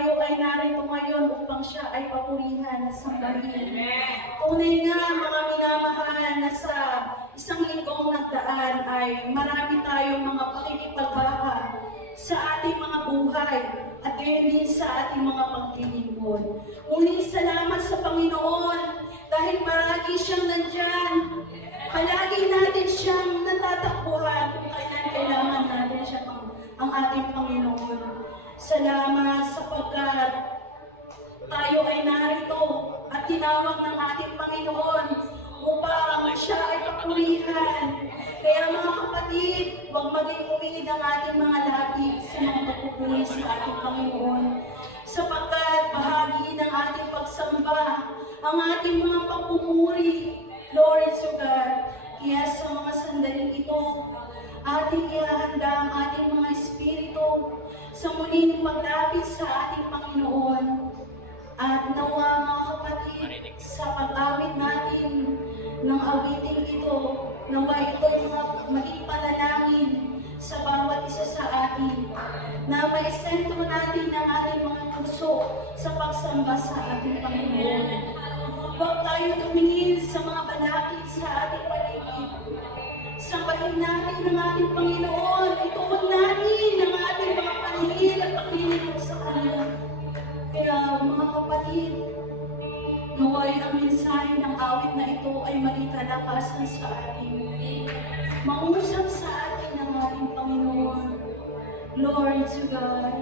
tayo ay narito ngayon upang siya ay papurihan at sambahin. Tunay nga mga minamahal na sa isang linggong nagdaan ay marami tayong mga pakikipagbaka sa ating mga buhay at gayon din sa ating mga paglilingkod. Ngunit salamat sa Panginoon dahil palagi siyang nandyan. Palagi natin siyang natatakbuhan kung kailangan natin siya ang ating Panginoon. Salamat sapagkat tayo ay narito at tinawag ng ating Panginoon upang siya ay papurihan. Kaya mga kapatid, huwag maging umid ang ating mga labi sa mga pagpupuri sa ating Panginoon. Sapagkat bahagi ng ating pagsamba, ang ating mga pagpupuri, Lord to God. Kaya sa mga sandaling ito, ating ihahanda ang ating mga espiritu sa muling paglapit sa ating Panginoon. At nawa mga kapatid, sa pag-awit natin ng awiting ito, nawa ito yung maging panalangin sa bawat isa sa atin, na maisentro natin ang ating mga puso sa pagsamba sa ating Panginoon. Huwag tayo tumingin sa mga balakid sa ating paligid. Sambahin natin ang ating Panginoon. Ituon natin ang ating mga paningin at paglilingkod sa Kanya. Kaya mga kapatid, naway ang mensahe ng awit na ito ay maging kalakasan sa atin. Mausap sa atin ang ating Panginoon. Lord to God.